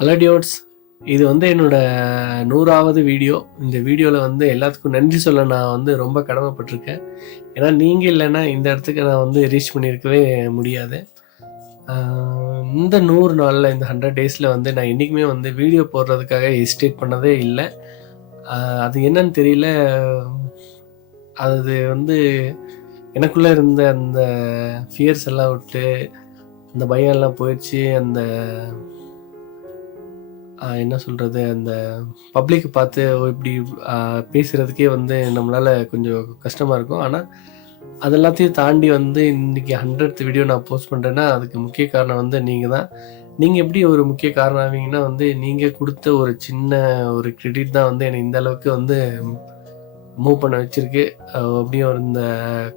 Hello டியோட்ஸ். இது வந்து என்னோட 100வது வீடியோ. இந்த வீடியோவில் வந்து எல்லாத்துக்கும் நன்றி சொல்ல நான் வந்து ரொம்ப கடமைப்பட்டிருக்கேன். ஏன்னா நீங்கள் இல்லைன்னா இந்த இடத்துக்கு நான் வந்து ரீச் பண்ணியிருக்கவே முடியாது. இந்த 100 நாளில், இந்த 100 டேஸில் வந்து நான் என்றைக்குமே வந்து வீடியோ போடுறதுக்காக ஹெசிடேட் பண்ணதே இல்லை. அது என்னன்னு தெரியல. அது வந்து எனக்குள்ளே இருந்த அந்த ஃபியர்ஸ் எல்லாம் விட்டு, அந்த பயம் எல்லாம் போயிடுச்சு. அந்த என்ன சொல்கிறது, அந்த பப்ளிக் பார்த்து இப்படி பேசுகிறதுக்கே வந்து நம்மளால் கொஞ்சம் கஷ்டமாக இருக்கும். ஆனால் அது எல்லாத்தையும் தாண்டி வந்து இன்றைக்கி 100th வீடியோ நான் போஸ்ட் பண்ணுறேன்னா அதுக்கு முக்கிய காரணம் வந்து நீங்கள் தான். நீங்கள் எப்படி ஒரு முக்கிய காரணம் ஆவீங்கன்னா வந்து நீங்கள் கொடுத்த ஒரு சின்ன ஒரு கிரெடிட் தான் வந்து என்னை இந்த அளவுக்கு வந்து மூவ் பண்ண வச்சுருக்கு. அப்படியே ஒரு இந்த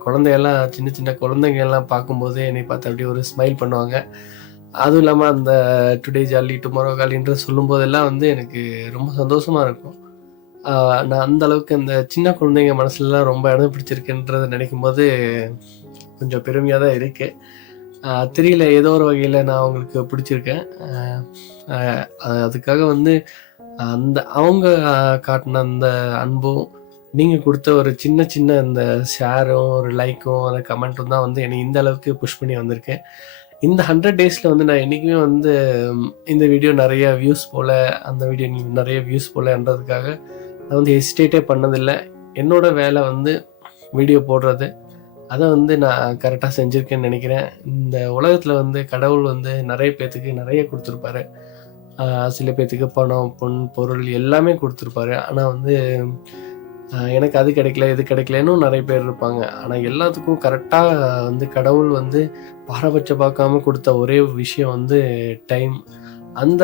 குழந்தையெல்லாம், சின்ன சின்ன குழந்தைங்கள்லாம் பார்க்கும்போது என்னை பார்த்து அப்படியே ஒரு ஸ்மைல் பண்ணுவாங்க. அதுவும் இல்லாமல் அந்த டுடே ஜாலி டுமாரோ காலின்ற சொல்லும்போதெல்லாம் வந்து எனக்கு ரொம்ப சந்தோஷமாக இருக்கும். நான் அந்த அளவுக்கு அந்த சின்ன குழந்தைங்க மனசுலலாம் ரொம்ப இடம் பிடிச்சிருக்குன்றதை நினைக்கும் போது கொஞ்சம் பெருமையாக தான் இருக்குது. தெரியல, ஏதோ ஒரு வகையில் நான் அவங்களுக்கு பிடிச்சிருக்கேன். அதுக்காக வந்து அந்த அவங்க காட்டின அந்த அன்பும், நீங்கள் கொடுத்த ஒரு சின்ன சின்ன அந்த ஷேரும் ஒரு லைக்கும் அந்த கமெண்ட்டும் தான் வந்து என்னை இந்த அளவுக்கு புஷ் பண்ணி வந்திருக்கேன். இந்த 100 டேஸில் வந்து நான் என்றைக்குமே வந்து இந்த வீடியோ நிறைய வியூஸ் போல், அந்த வீடியோ நிறைய வியூஸ் போலன்றதுக்காக நான் வந்து ஹெசிடேட்டே பண்ணதில்லை. என்னோடய வேலை வந்து வீடியோ போடுறது. அதை வந்து நான் கரெக்டாக செஞ்சுருக்கேன்னு நினைக்கிறேன். இந்த உலகத்தில் வந்து கடவுள் வந்து நிறைய பேர்த்துக்கு நிறைய கொடுத்துருப்பாரு. சில பேர்த்துக்கு பணம், பொருள் எல்லாமே கொடுத்துருப்பாரு. ஆனால் வந்து எனக்கு அது கிடைக்கல, இது கிடைக்கலன்னு நிறைய பேர் இருப்பாங்க. ஆனால் எல்லாத்துக்கும் கரெக்டாக வந்து கடவுள் வந்து பாரபட்சம் பார்க்காம கொடுத்த ஒரே விஷயம் வந்து டைம். அந்த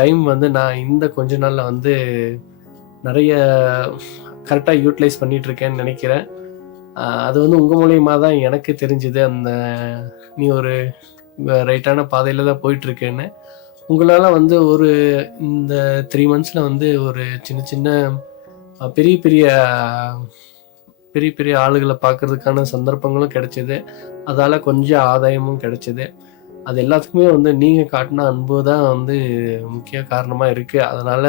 டைம் வந்து நான் இந்த கொஞ்ச நாளில் வந்து நிறைய கரெக்டாக யூட்டிலைஸ் பண்ணிகிட்ருக்கேன்னு நினைக்கிறேன். அது வந்து உங்கள் மூலியமாக தான் எனக்கு தெரிஞ்சுது. அந்த நீ ஒரு ரைட்டான பாதையில் தான் போயிட்டுருக்கேன்னு. உங்களால் வந்து ஒரு இந்த 3 மந்த்ஸில் வந்து ஒரு சின்ன சின்ன பெரிய பெரிய பெரிய பெரிய ஆளுகளை பார்க்கறதுக்கான சந்தர்ப்பங்களும் கிடைச்சிது. அதால் கொஞ்சம் ஆதாயமும் கிடைச்சிது. அது எல்லாத்துக்குமே வந்து நீங்கள் காட்டின அன்பு தான் வந்து முக்கிய காரணமாக இருக்குது. அதனால்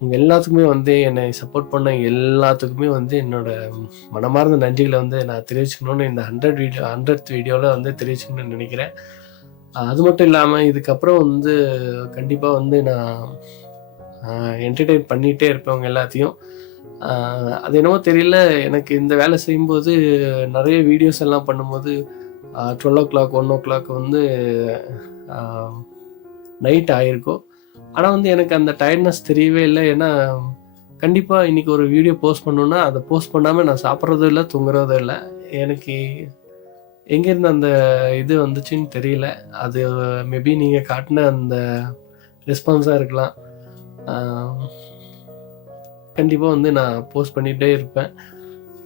உங்கள் எல்லாத்துக்குமே வந்து என்னை சப்போர்ட் பண்ண எல்லாத்துக்குமே வந்து என்னோடய மனமார்ந்த நன்றிகளை வந்து நான் தெரிவிச்சுக்கணுன்னு இந்த 100th வீடியோவில் வந்து தெரிவிச்சுக்கணுன்னு நினைக்கிறேன். அது மட்டும் இல்லாமல் இதுக்கப்புறம் வந்து கண்டிப்பாக வந்து நான் என்டர்டெயின் பண்ணிகிட்டே இருப்பேன் உங்கள் எல்லாத்தையும். அது என்னவோ தெரியல, எனக்கு இந்த வேலை செய்யும்போது நிறைய வீடியோஸ் எல்லாம் பண்ணும்போது 12 o'clock 1 o'clock வந்து நைட் ஆகிருக்கும். ஆனால் வந்து எனக்கு அந்த டயர்ட்னஸ் தெரியவே இல்லை. ஏன்னா கண்டிப்பாக இன்றைக்கி ஒரு வீடியோ போஸ்ட் பண்ணணுன்னா அதை போஸ்ட் பண்ணாமல் நான் சாப்பிட்றதும் இல்லை, தூங்குறதும் இல்லை. எனக்கு எங்கேருந்து அந்த இது வந்துச்சுன்னு தெரியல. அது மேபி நீங்கள் காட்டின அந்த ரெஸ்பான்ஸாக இருக்கலாம். கண்டிப்பாக வந்து நான் போஸ்ட் பண்ணிகிட்டே இருப்பேன்.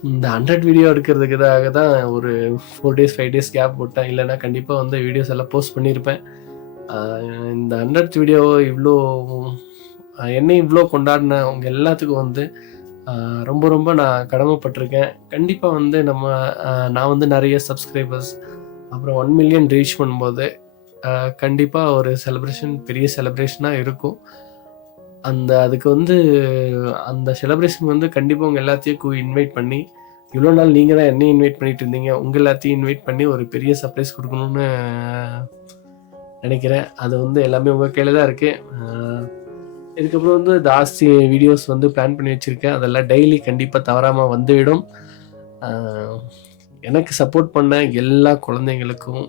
இந்த 100 வீடியோ எடுக்கிறதுக்காக தான் ஒரு 4 days 5 days கேப் போட்டேன். இல்லைன்னா கண்டிப்பாக வந்து வீடியோஸ் எல்லாம் போஸ்ட் பண்ணியிருப்பேன். இந்த 100th வீடியோ இவ்வளோ என்னை இவ்வளோ கொண்டாடின உங்கள் எல்லாத்துக்கும் வந்து ரொம்ப ரொம்ப நான் கடமைப்பட்டிருக்கேன். கண்டிப்பாக வந்து நான் வந்து நிறைய சப்ஸ்கிரைபர்ஸ் அப்புறம் 1 million ரீச் பண்ணும்போது கண்டிப்பாக ஒரு செலிப்ரேஷன், பெரிய செலிப்ரேஷனாக இருக்கும். அதுக்கு வந்து அந்த செலிப்ரேஷன் வந்து கண்டிப்பாக உங்கள் எல்லாத்தையும் இன்வைட் பண்ணி, இவ்வளோ நாள் நீங்கள் தான் என்னையும் இன்வைட் பண்ணிட்டு இருந்தீங்க, உங்கள் எல்லாத்தையும் இன்வைட் பண்ணி ஒரு பெரிய சர்ப்ரைஸ் கொடுக்கணும்னு நினைக்கிறேன். அது வந்து எல்லாமே உங்கள் கையில் தான் இருக்குது. இதுக்கப்புறம் வந்து ஜாஸ்தி வீடியோஸ் வந்து பிளான் பண்ணி வச்சுருக்கேன். அதெல்லாம் டெய்லி கண்டிப்பாக தவறாமல் வந்துவிடும். எனக்கு சப்போர்ட் பண்ண எல்லா குழந்தைங்களுக்கும்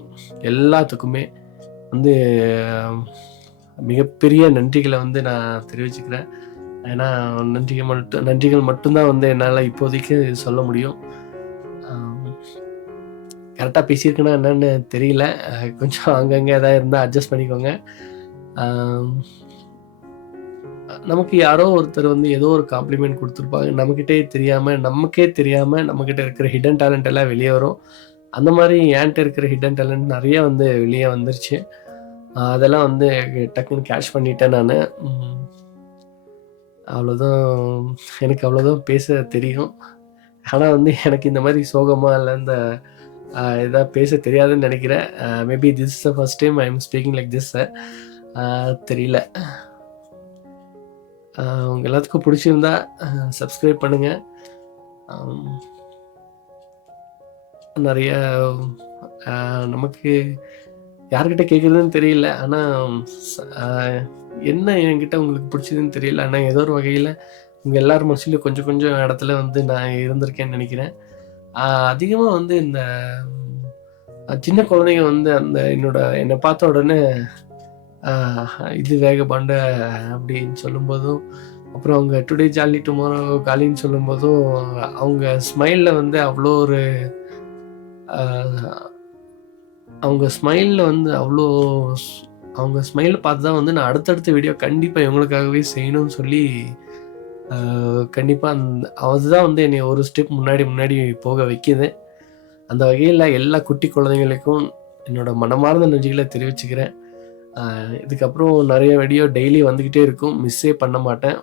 எல்லாத்துக்குமே வந்து மிகப்பெரிய நன்றிகளை வந்து நான் தெரிவிச்சுக்கிறேன். ஏன்னா நன்றிகள் மட்டும்தான் வந்து என்னால் இப்போதைக்கு சொல்ல முடியும். கரெக்டாக பேசியிருக்கேன்னா என்னன்னு தெரியல. கொஞ்சம் அங்கங்கே எதாவது இருந்தால் அட்ஜஸ்ட் பண்ணிக்கோங்க. நமக்கு யாரோ ஒருத்தர் வந்து ஏதோ ஒரு காம்ப்ளிமெண்ட் கொடுத்துருப்பாங்க. நமக்கே தெரியாமல் நம்மக்கிட்ட இருக்கிற ஹிடன் டேலண்ட் எல்லாம் வெளியே வரும். அந்த மாதிரி என்கிட்ட இருக்கிற ஹிடன் டேலண்ட் நிறைய வந்து வெளியே வந்துருச்சு. அதெல்லாம் வந்து டக்குன்னு கேட்ச் பண்ணிட்டேன் நான். அவ்வளோதான், எனக்கு அவ்வளோதான் பேச தெரியும். ஆனால் வந்து எனக்கு இந்த மாதிரி சோகமாக இல்லை இந்த எதாவது பேச தெரியாதுன்னு நினைக்கிறேன். Maybe this is the first time I am speaking like this. தெரியல. உங்க எல்லாத்துக்கும் பிடிச்சிருந்தா சப்ஸ்கிரைப் பண்ணுங்கள். நிறைய நமக்கு யார்கிட்ட கேட்குறதுன்னு தெரியல. ஆனால் என்ன என்கிட்ட உங்களுக்கு பிடிச்சதுன்னு தெரியல. ஆனால் ஏதோ ஒரு வகையில் உங்கள் எல்லார் மனசுலையும் கொஞ்சம் கொஞ்சம் இடத்துல வந்து நான் இருந்திருக்கேன்னு நினைக்கிறேன். அதிகமாக வந்து இந்த சின்ன குழந்தைங்க வந்து என்னை பார்த்த உடனே இது வேகபாண்ட அப்படின்னு சொல்லும்போதும், அப்புறம் அவங்க டுடே ஜாலி டுமாரோ காலின்னு சொல்லும்போதும், அவங்க ஸ்மைலில் வந்து அவ்வளோ ஒரு அவங்க ஸ்மைலில் வந்து அவங்க ஸ்மைலை பார்த்து தான் வந்து நான் அடுத்தடுத்த வீடியோ கண்டிப்பாக இவங்களுக்காகவே செய்யணும்னு சொல்லி கண்டிப்பாக அதுதான் வந்து என்னை ஒரு ஸ்டெப் முன்னாடி போக வைக்கிது. அந்த வகையில் எல்லா குட்டி குழந்தைங்களுக்கும் என்னோட மனமார்ந்த நன்றிகளை தெரிவிச்சுக்கிறேன். இதுக்கப்புறம் நிறைய வீடியோ டெய்லி வந்துக்கிட்டே இருக்கும், மிஸ்ஸே பண்ண மாட்டேன்.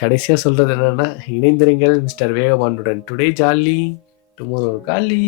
கடைசியாக சொல்கிறது என்னென்னா, இணைந்திருங்கள் மிஸ்டர் வேகபாண்டுடன். டுடே ஜாலி டுமாரோ காலி.